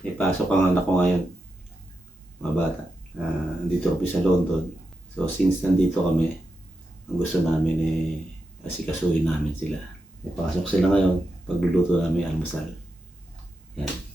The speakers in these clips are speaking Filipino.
Ipasok ang anak ko ngayon. Mga bata. Ah, nandito kami sa London. So since nandito kami, ang gusto namin eh asikasuhin namin sila. Ipasok sila ngayon, pagluluto namin almusal. Yeah.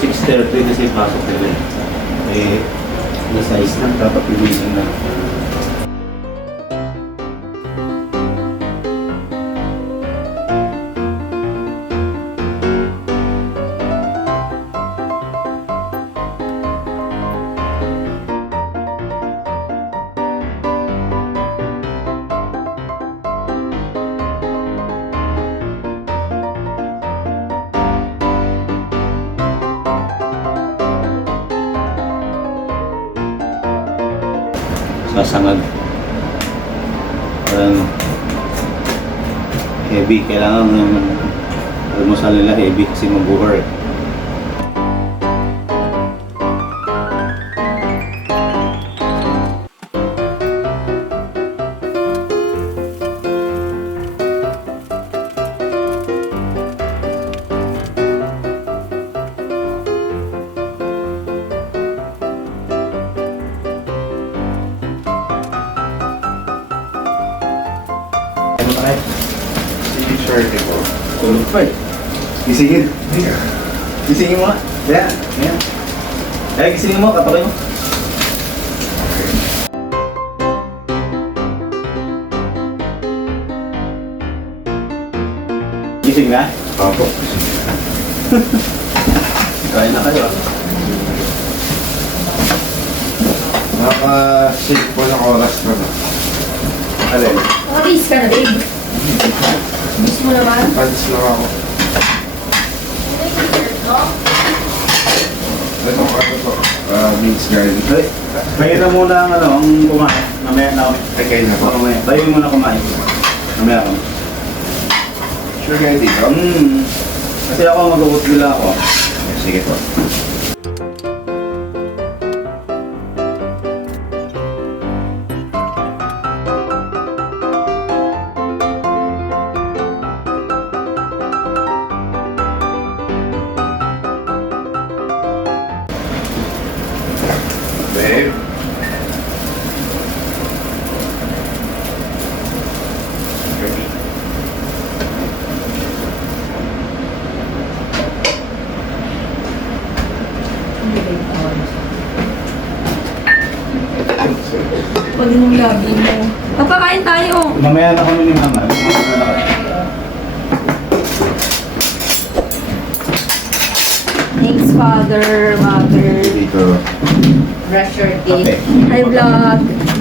6.30 kasi pasok nila eh. Nasa isang dapat releasing na. Sasangag. Parang heavy. Kailangan ng almusal nila heavy kasi mabuhar eh. Ko. Tulog pa eh. Gisingin. Gisingin mo nga. Kaya, ayan. Kaya gisingin mo, katabi mo. Gising na? Opo. Kain na kayo. ah. Naka-save po ng oras ko na. Alin? Nakatis ka na, babe. Miss mo naman. Pants lang ako. Ano po. Uh, Mix Garden. Ay, Kaya na muna ang ano, ang kumain. Mamaya na ako. Tagay na po. Mamaya. Tayo muna kumain. Mamaya ako. Sure kayo dito? Hmm. Kasi ako mag-uot nila ako. Sige po. Pag yung labi mo. Papakain tayo. Mamaya na kami ni Mama. Mamaya na kami. Thanks, father, mother. Dito. Brush your Okay. teeth. Hi, vlog.